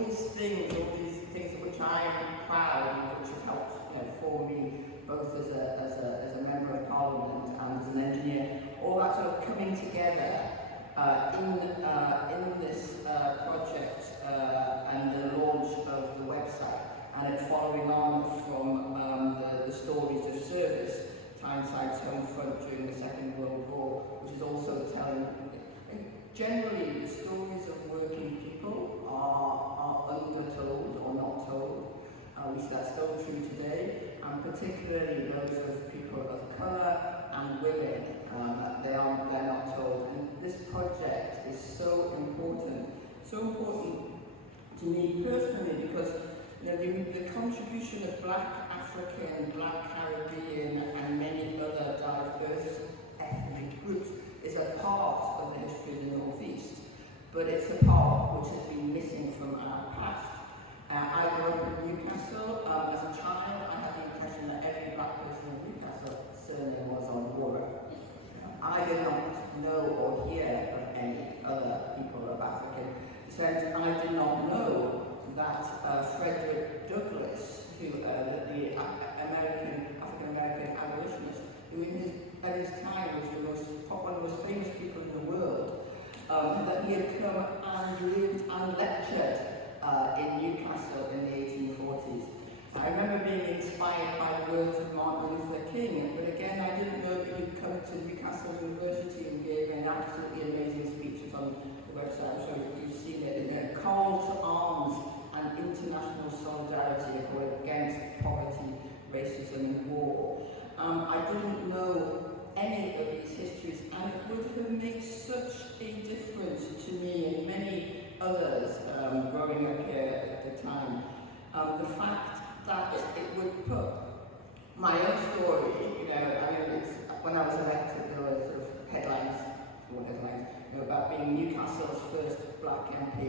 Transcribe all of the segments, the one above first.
all these things of which I'm proud, which have helped, form me both as a member of Parliament and as an engineer, all that sort of coming together in this project and the launch of the website, and it following on from the stories of service, Tynesyde's home front during the Second World War, which is also telling. Generally, the stories of working people are undertold or not told. We see that's still true today, and particularly those of people of colour and women. They're not told. And this project is so important to me personally, because the contribution of Black African, Black Caribbean, and many other diverse ethnic groups is a part of the history of the North East, but it's a part which has been missing from our past. I grew up in Newcastle. As a child, I had the impression that every black person in Newcastle surname was on Wara. I did not know or hear of any other people of African descent. I did not know that Frederick Douglass, who the African-American abolitionist, who at his time was one of the most famous people in the world, that he had come and lived and lectured in Newcastle in the 1840s. I remember being inspired by the words of Martin Luther King, but again, I didn't know that he'd come to Newcastle University and gave an absolutely amazing speech on the website. I'm sure you've seen it in there. Call to arms and international solidarity against poverty, racism, and war. I didn't know any of these histories, and it would have made such a difference to me and many others growing up here at the time. The fact that it would put my own story, when I was elected, there were sort of headlines, about being Newcastle's first black MP.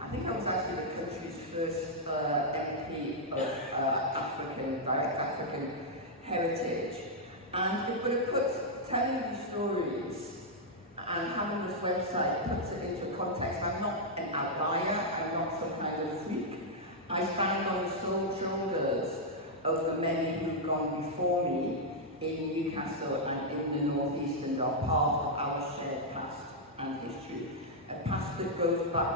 I think I was actually the country's first MP of direct African heritage. But it puts telling these stories and having this website puts it into context. I'm not an outlier, I'm not some kind of freak. I stand on the shoulders of the many who've gone before me in Newcastle and in the North East and are part of our shared past and history. A past that goes back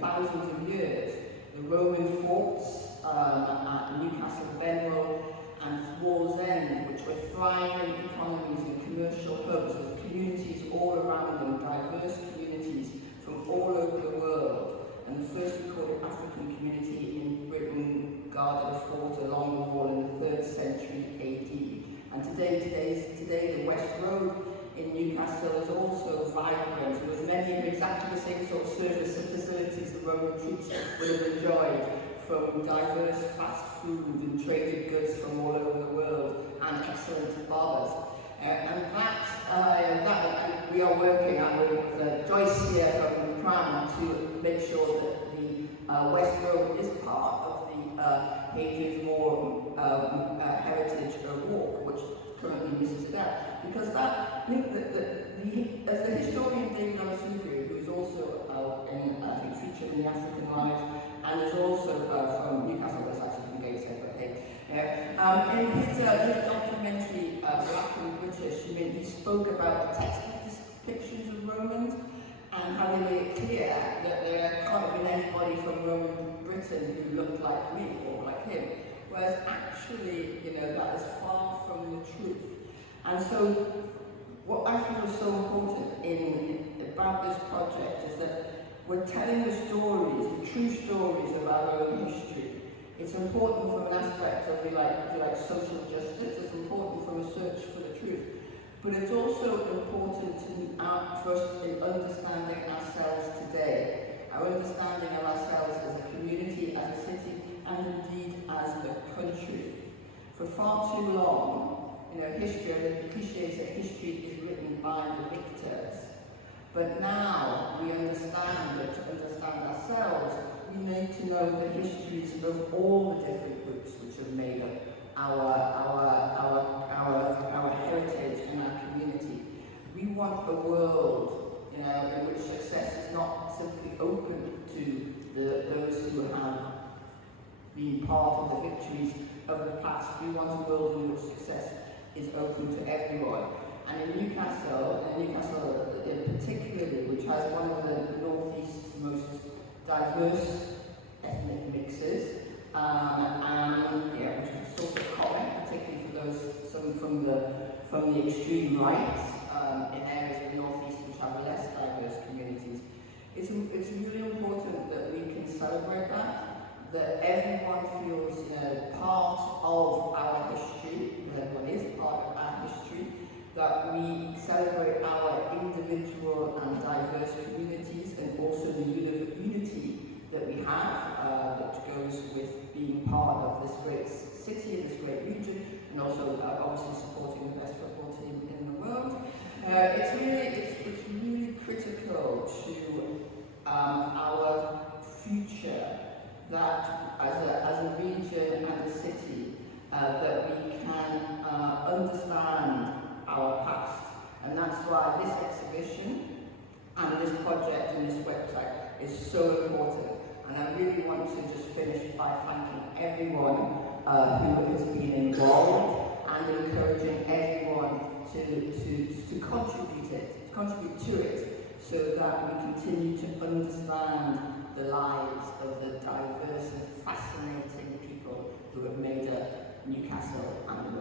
thousands of years. The Roman forts at Newcastle Benwell and Wallsend, which were thriving economies and commercial hubs with communities all around them, diverse communities from all over the world. And the first recorded African community in Britain guarded a fort along the wall in the 3rd century AD. And today the West Road in Newcastle is also vibrant, with many of exactly the same sort of service and facilities the Roman troops would have enjoyed, from diverse fast food and traded goods from all over the world, and excellent barbers. And we are working with Joyce here from the Crown to make sure that the West Road is part of the Hadrian's Moor Heritage Walk, which currently misses it out. Because as the historian David Olusoga, who is also featured in the African Lives, and is also from Newcastle, but actually from Gateshead, but hey. In his documentary, Black and British, he spoke about the textbook depictions of Romans and how they made it clear that there can't have been anybody from Roman Britain who looked like me or like him. Whereas actually, that is far from the truth. And so, what I feel is so important about this project is that we're telling the stories, the true stories of our own history. It's important from an aspect of, if you like social justice. It's important from a search for the truth. But it's also important for us in understanding ourselves today. Our understanding of ourselves as a community, as a city, and indeed as a country. For far too long, history, the cliche is that history is written by the victors. But now we understand that to understand ourselves, we need to know the histories of all the different groups which have made up our heritage and our community. We want a world, in which success is not simply open to those being part of the victories of the past. We want a world in which success is open to everyone. And in Newcastle particularly, which has one of the North East's most diverse ethnic mixes, which is sort of common, particularly for some from the extreme right in areas of the North East which have less diverse communities. It's really important that we can celebrate that everyone feels part of our history, that everyone is part of our history, that we celebrate our individual and diverse communities and also the unity that we have that goes with being part of this great city, this great region, and also obviously supporting the best football team in the world. It's really critical to our future that as a region and a city that we can understand our past, and that's why this exhibition and this project and this website is so important. And I really want to just finish by thanking everyone who has been involved and encouraging everyone to contribute to it, so that we continue to understand the lives of the diverse and fascinating people who have made up Newcastle and the